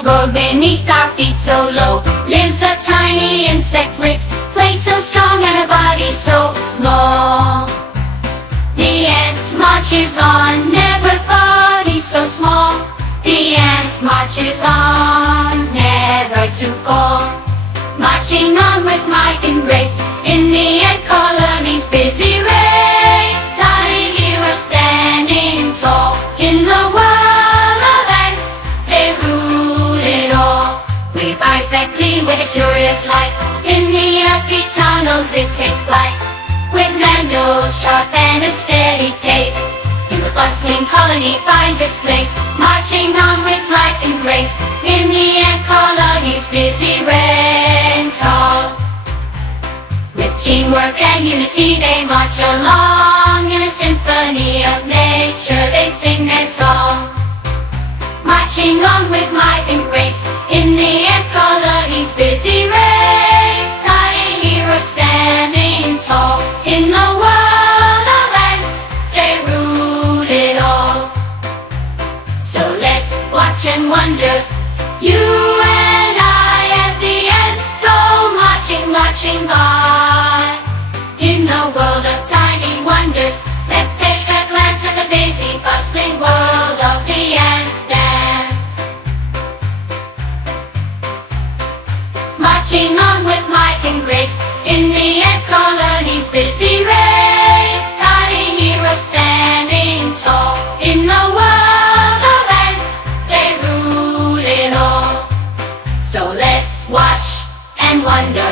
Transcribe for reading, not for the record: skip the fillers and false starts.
jungle beneath our feet so low lives a tiny insect with clay so strong and a body so small. The ant marches on, never thought he's so small. The ant marches on, never to fall. Marching on with might and grace in the ant colony's busy race. Tiny heroes standing tall in the world of ants, they rule it all. With eyes that gleam with a curious light, in the earthy tunnels it takes flight. With mandibles sharp and a steady pace, in the bustling colony finds its place. Marching on with might and grace in the ant colony's busy reign tall. With teamwork and unity they march along, in a symphony of nature they sing their song. Marching on with might and grace in the ant colony's busy race. Tiny heroes standing tall in the world of ants, they rule it all. So let's watch and wonder, you and I, as the ants go marching, marching by. In the world of tiny wonders, let's take a glance at the busy, bustling world of the ants dance. Marching on with might and grace in the ant colony's busy race. Tiny heroes standing tall in the world of ants, they rule it all. So let's watch and wonder,